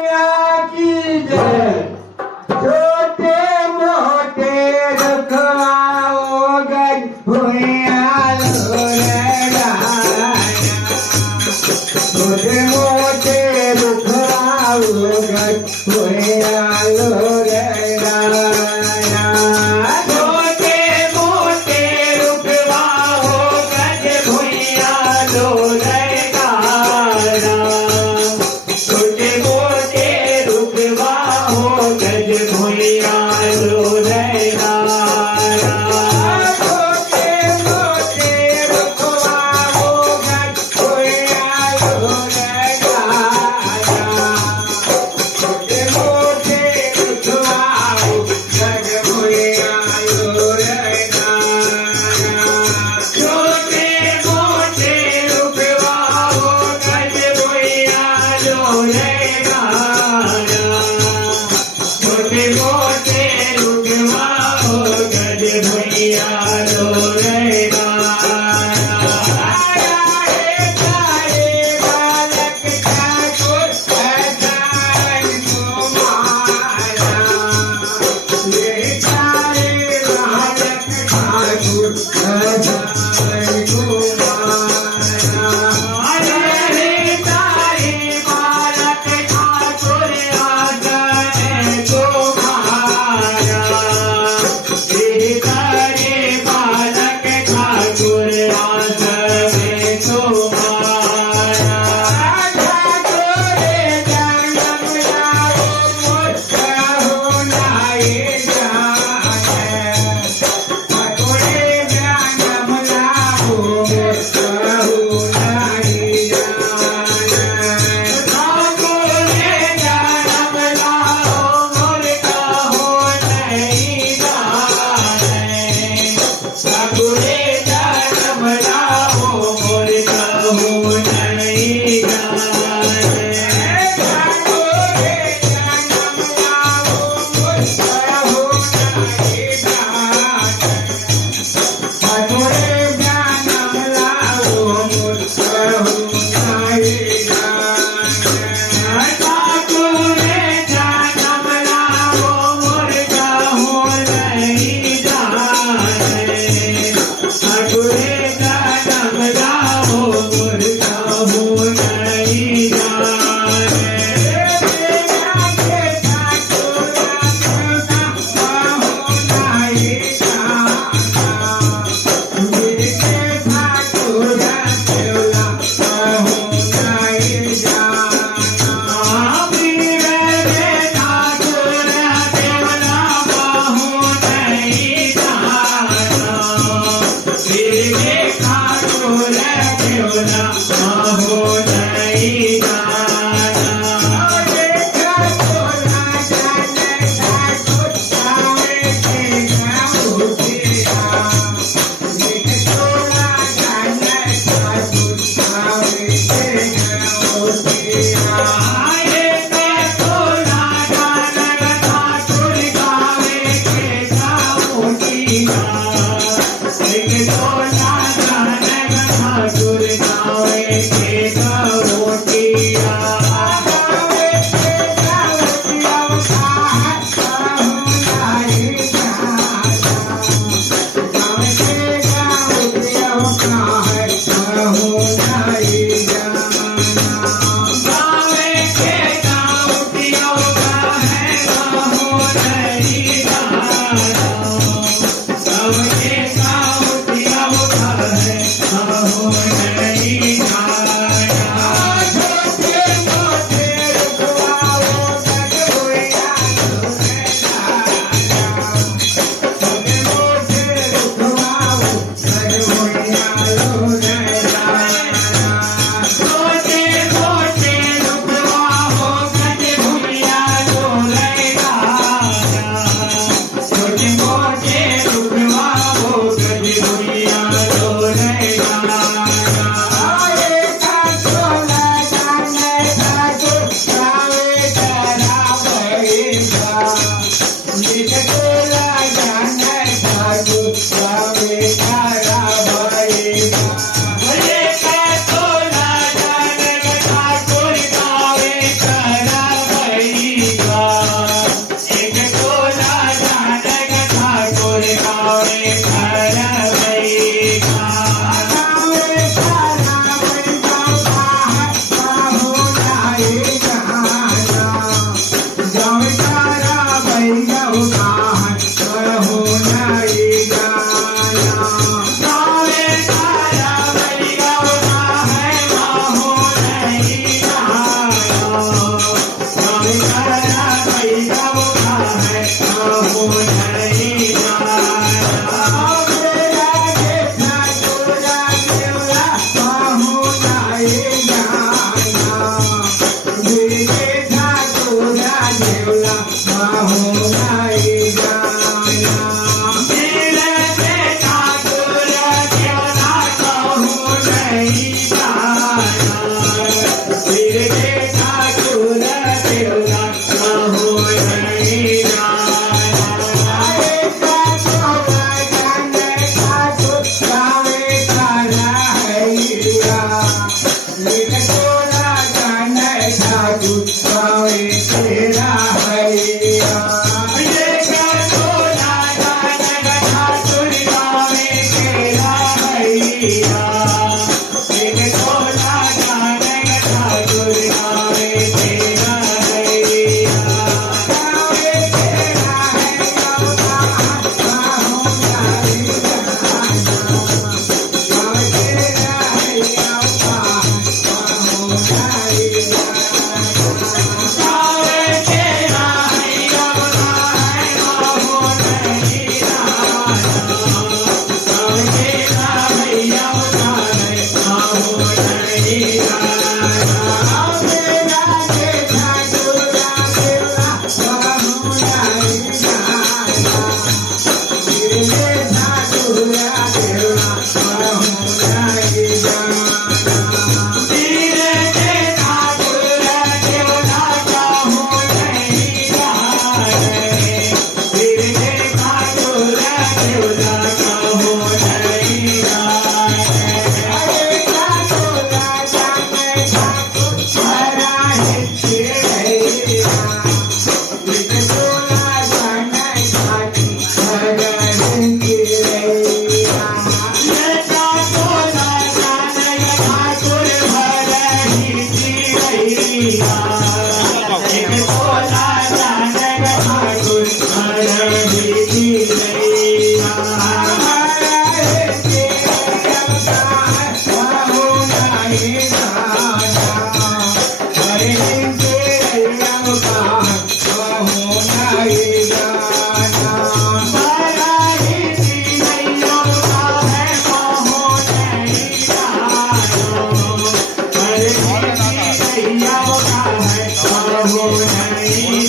की जय। छोटे मोटे रखवाओ गज भुइयाँ लोरेगाया। छोटे मोटे रखवाओ गज भुइयाँ लोरेगाया। छोटे मोटे रखवाओ गज भुइयाँ लोरेगाया। छोटे मोटे रुकवाओ गज भुइयाँ लोरेगाया। छोटे मोटे रुकवाओ गज भुइयाँ लोरेगाया। छोटे मोटे रुकवाओ गज देवला बाहो नहीं जाना वीर के ठाकुर देवला कहूँ नहीं जाना वीर के ठाकुर देवला बाहो नहीं जाना एक ठाकुर जाने ठाकुर गावे तारा हैया एक तोरा जाने ठाकुर गावे तेरा हैया ये टोला जाने ठाकुर गावे तेरा भैया एक टोला जाने ठाकुर गावे तेरा भैया गावे तेरा हैया बाहो नहीं जाना गावे तेरा हैया बाहो नहीं जाना गावे तेरा हैया बाहो नहीं जाना गावे तेरा हैया बाहो नहीं जाना वीर के ठाकुर देवला कहूँ नहीं जाने वीर के ठाकुर देवला कहूँ नहीं जाने ये टोला जाने ठाकुर भले ही जिया एक टोला जाने ठाकुर भले ही जिया नहीं